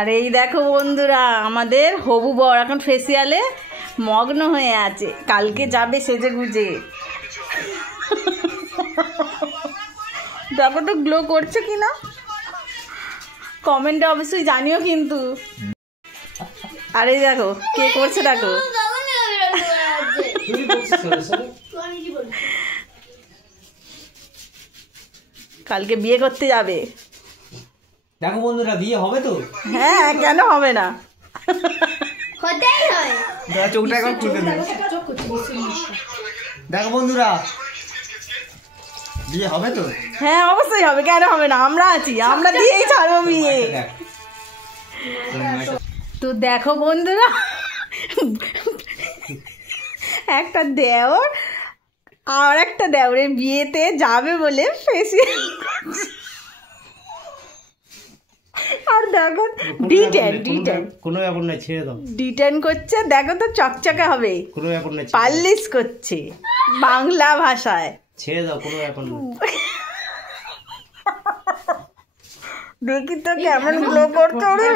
আর এই দেখো বন্ধুরা, আমাদের হবু বর এখন ফেসিয়ালে মগ্ন হয়ে আছে, কালকে যাবে সেজে গুজে। দেখো তো গ্লো করছে কিনা, কমেন্টে অবশ্যই জানিও কিন্তু। আর এই দেখো কে করছে, দেখো কালকে বিয়ে করতে যাবে। দেখো বন্ধুরা, বিয়ে হবে তো? হ্যাঁ, কেন হবে না, হতেই হয়। চোখটা এখন খুলে দিই। দেখো বন্ধুরা, বিয়ে হবে তো? হ্যাঁ অবশ্যই হবে, কেন হবে না, আমরা আছি, আমরা দিয়েই ছাড়বো বিয়ে। তো দেখো বন্ধুরা, একটা দেওর আর একটা দেওরের বিয়েতে যাবে বলে ফেসিয়াল, আর দেখো ডিটেন কোনো ব্যাপার না, ছেড়ে দাও। ডিটেন করছে, দেখো তো চকচকে হবে, কোনো ব্যাপার না, পালিশ করছে বাংলা ভাষায়। ছেড়ে দাও, কোনো ব্যাপার না। দেখি তো কেমন গ্লো করতে হবে।